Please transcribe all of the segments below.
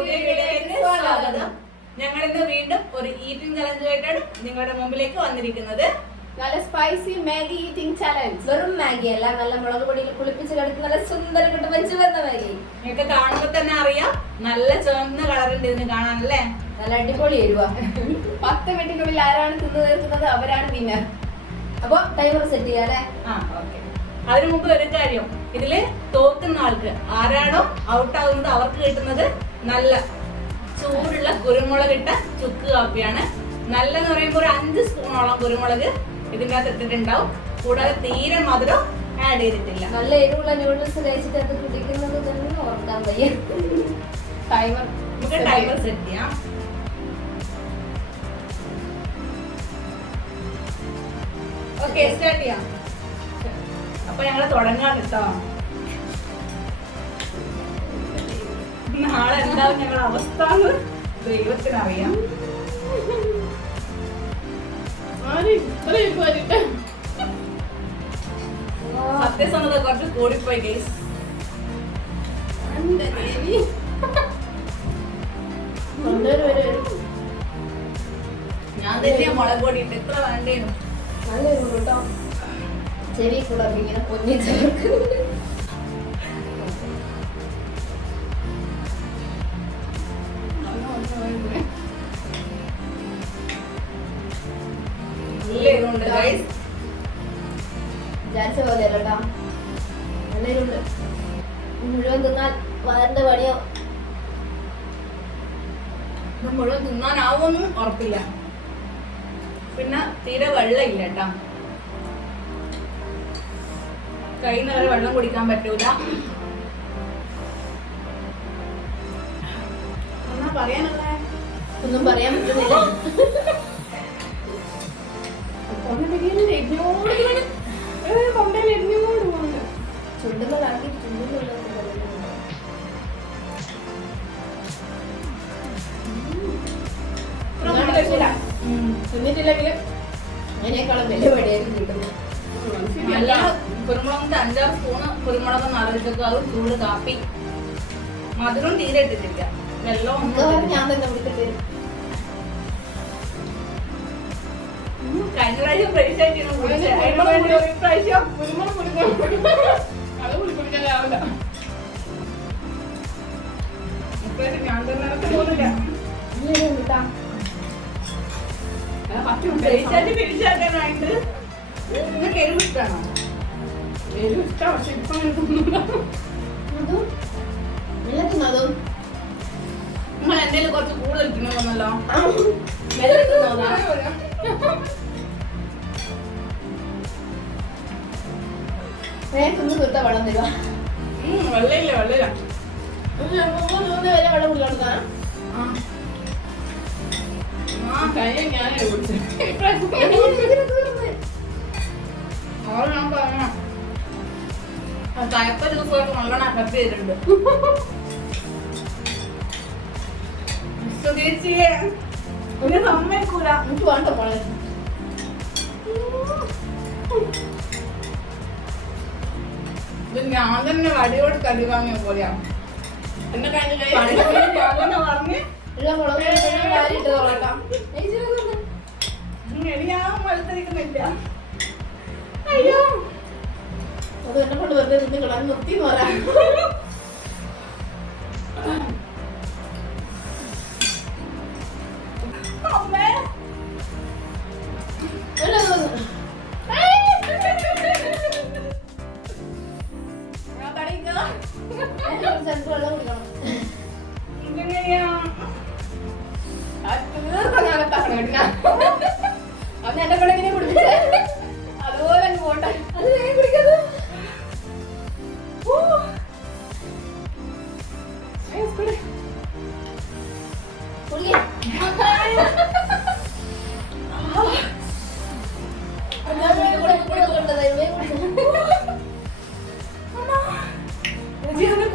പുതിയ വീഡിയോയിലേക്ക് സ്വാഗതം. ഞങ്ങൾ ഇന്ന് വീണ്ടും ഒരു ഈറ്റിംഗ് ചലഞ്ചുമായിട്ടാണ് നിങ്ങളുടെ മുമ്പിലേക്ക് വന്നിരിക്കുന്നത്. നല്ല സ്പൈസി മാഗി ഈറ്റിംഗ് ചലഞ്ച്. വെറും മാഗി അല്ല, നല്ല മുളക് പൊടിയിൽ കുളിപ്പിച്ച് കിടക്കുന്ന നല്ല സുന്ദരം കിട്ടും വെച്ച് വന്ന മാഗി. നിങ്ങൾക്ക് കാണുമ്പോ തന്നെ അറിയാം, നല്ല ചുവന്ന കളറുണ്ട് ഇതിന് കാണാനല്ലേ. നല്ല അടിപൊളി എരിവാ. 10 മിനിറ്റിനുള്ളിൽ ആരാണ് തിന്നു തീർക്കുന്നത് അവരാണ് വിന്നർ. അപ്പൊ ടൈമർ സെറ്റ് ചെയ്യാം അല്ലേ? അതിനു മുമ്പ് ഒരു കാര്യം, ഇതില് തോക്കുന്ന ആൾക്ക് ആരാണോ ഔട്ട് ആകുന്നത് അവർക്ക് കിട്ടുന്നത് നല്ല ചൂടുള്ള കുരുമുളക് ഇട്ട ചുക്ക് കാപ്പിയാണ്. നല്ലെന്ന് പറയുമ്പോൾ ഒരു 5 സ്പൂണോളം കുരുമുളക് ഇതിൻ്റെ അകത്ത് ഇട്ടിട്ടുണ്ടാവും. കൂടാതെ തീരെ മധുരം ആഡ് ചെയ്തിട്ടില്ല. നല്ല എരിവുള്ള നൂഡിൽസ് കഴിച്ചിട്ട് അത് കുടിക്കുന്നത് തന്നെ ഓർക്കാൻ വയ്യ. നമുക്ക് ടൈമർ സെറ്റ് ചെയ്യാം. ഓക്കെ, സ്റ്റാർട്ട് ചെയ്യാം. അപ്പൊ ഞങ്ങള് തുടങ്ങാൻ കേട്ടോ. നാളെ എന്താവും ഞങ്ങളുടെ അവസ്ഥ ദൈവത്തിനറിയാം. സത്യസന്ധത കുറച്ച് കൂടിപ്പോയി ഗൈസ്. ഞാൻ തന്നെയാ മുളക് പൊടി ഇട്ട് എത്ര വേണ്ടേനു. നല്ല എരിവ് കേട്ടോ. ചെവി കൂടെ ഇങ്ങനെ പൊന്നി ചേർക്കുന്നത്. വിചാരിച്ച പോലെ അല്ലട്ടാ, നല്ല എരിവുണ്ട്. മുഴുവൻ തിന്നാൽ വയറിന്റെ പണിയോ. മുഴുവൻ തിന്നാനാവൊന്നും ഉറപ്പില്ല. പിന്നെ തീരെ വെള്ളം ഇല്ല കേട്ടാ. കയ്യിൽ നിന്ന് വരെ വെള്ളം കുടിക്കാൻ പറ്റൂല. എന്നാ പറയാനല്ലേ, ഒന്നും പറയാൻ പറ്റുന്നില്ല. ചുണ്ടുകളാക്കി തിന്നിട്ടില്ലെങ്കിൽ അതിനേക്കാളും വലിയ പടിയായിരിക്കും കിട്ടുന്നത്. നല്ല കുരുമുളകിന്റെ 5-6 സ്പൂണ് കുരുമുളക് നിറച്ചിട്ട് അത് ചൂട് കാപ്പി. മധുരം തീരെ ഇട്ടിട്ടില്ല. വെള്ളം ഞാൻ തന്നെ കുടിക്കേണ്ടി വരും. കഴിഞ്ഞ പ്രാവശ്യം പ്രൈസായിട്ട് പ്രാവശ്യം കുരുമുളക് കുടിക്കാൻ അത് കുടിക്കാനാവില്ല. ഞാൻ തന്നെ പോകുന്നില്ല. തിരിച്ചാക്കാനായിട്ട് നിങ്ങൾക്ക് എരിവ് ഇഷ്ടമാണോ? എരിവ് ഇഷ്ടമാണ്, പക്ഷെ ഇപ്പൊ നിങ്ങൾ എന്തെങ്കിലും കുറച്ച് കൂടുതൽ തിന്നണമല്ലോ. വെള്ളം തരുവാ. വെള്ളമില്ല വെള്ളമില്ല. വെള്ളം കുടിക്കാൻ ഞാനേ കുടിച്ചു. തയപ്പ ദിവസമായിട്ട് നല്ലോണം അഫക്ട് ചെയ്തിട്ടുണ്ട്. സമ്മതിക്കൂല. എനിക്ക് വേണ്ട മോളെ. ഇത് ഞാൻ തന്നെ വടിയോട് കടി വാങ്ങിയ പോലെയാ. എന്നെ പറഞ്ഞ് ഞാൻ മത്സരിക്കുന്നില്ല. അയ്യോ, അത് എന്നെ കൊണ്ട് വെറുതെ നിങ്ങൾ നിർത്തി പോരാ. വെള്ളം കുടിക്കണം. അവൻ എന്നെ കൂടെ എങ്ങനെ കുടിപ്പിച്ചേ അതുപോലെ അങ്ങ് പോട്ടെ. അത് വേഗം കുടിക്കാതെ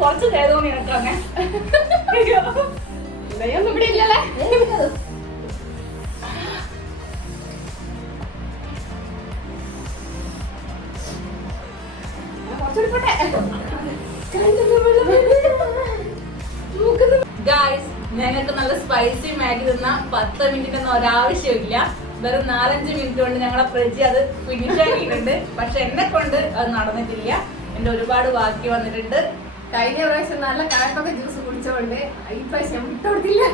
കുറച്ച് തേതോന്നി ഇറക്കാമേ. ഇവിടെയൊന്നും ഇവിടെ ഇല്ലല്ലേ. Guys, ഞങ്ങൾക്ക് നല്ല സ്പൈസി മാഗി തിന്ന 10 മിനിറ്റിനൊന്നും ഒരാവശ്യമില്ല. വെറും 4-5 മിനിറ്റ് കൊണ്ട് ഞങ്ങളെ ഫ്രിഡ്ജ് അത് ഫിനിഷ് ആക്കിയിട്ടുണ്ട്. പക്ഷെ എന്നെ കൊണ്ട് അത് നടന്നിട്ടില്ല. എന്റെ ഒരുപാട് ബാക്കി വന്നിട്ടുണ്ട്. കഴിഞ്ഞ പ്രാവശ്യം നല്ല കാപ്പൊക്കെ ജ്യൂസ് കുടിച്ചോണ്ട് ഈ പ്രാവശ്യം വിട്ടുകൊടുത്തില്ല.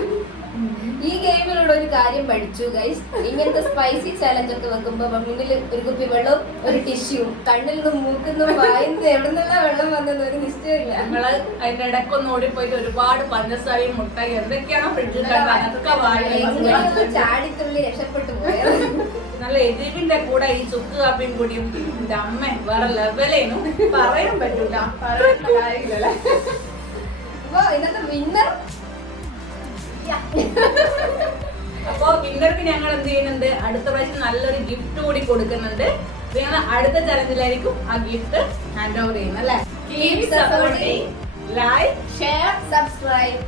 ഈ ഗെയിമിലൂടെ ഒരു കാര്യം പഠിച്ചു ഗൈസ്. ഇങ്ങനത്തെ സ്പൈസി ചാലഞ്ച് ഒക്കെ വെക്കുമ്പോ മുന്നിൽ ഒരു കുപ്പി വെള്ളവും ഒരു ടിഷ്യൂവും കണ്ണിൽ നിന്നും മൂക്കുന്നു വായുന്നത് എവിടെ നിന്നെല്ലാം വെള്ളം വന്നെന്ന് ഒരു നിശ്ചയമില്ല. ഞങ്ങള് അതിന്റെ ഇടയ്ക്കൊന്ന് ഓടിപ്പോയിട്ട് ഒരുപാട് പഞ്ചസാരയും മുട്ടായി എന്തൊക്കെയാണോ ഫ്രിഡ്ജിൽ അതൊക്കെ വാങ്ങി ചാടിത്തുള്ളി രക്ഷപ്പെട്ടു പോയത്. നല്ല എരിവിന്റെ കൂടെ ഈ ചുക്ക് കാപ്പിയും കൂടിയും എന്റെ അമ്മ വേറെ ലെവലേനു പറയാൻ പറ്റൂല. പറയുന്ന കാര്യമില്ലല്ലേ. അപ്പൊ ഇന്നത്തെ വിന്നർ അപ്പൊ വിന്നർക്ക് ഞങ്ങൾ എന്ത് ചെയ്യുന്നുണ്ട്, അടുത്ത പ്രാവശ്യം നല്ലൊരു ഗിഫ്റ്റ് കൂടി കൊടുക്കുന്നുണ്ട്. ഞങ്ങൾ അടുത്ത ചലഞ്ചിലായിരിക്കും ആ ഗിഫ്റ്റ് ഹാൻഡ് ഓവർ ചെയ്യുന്നത് അല്ലേ. Keep supporting. Like share subscribe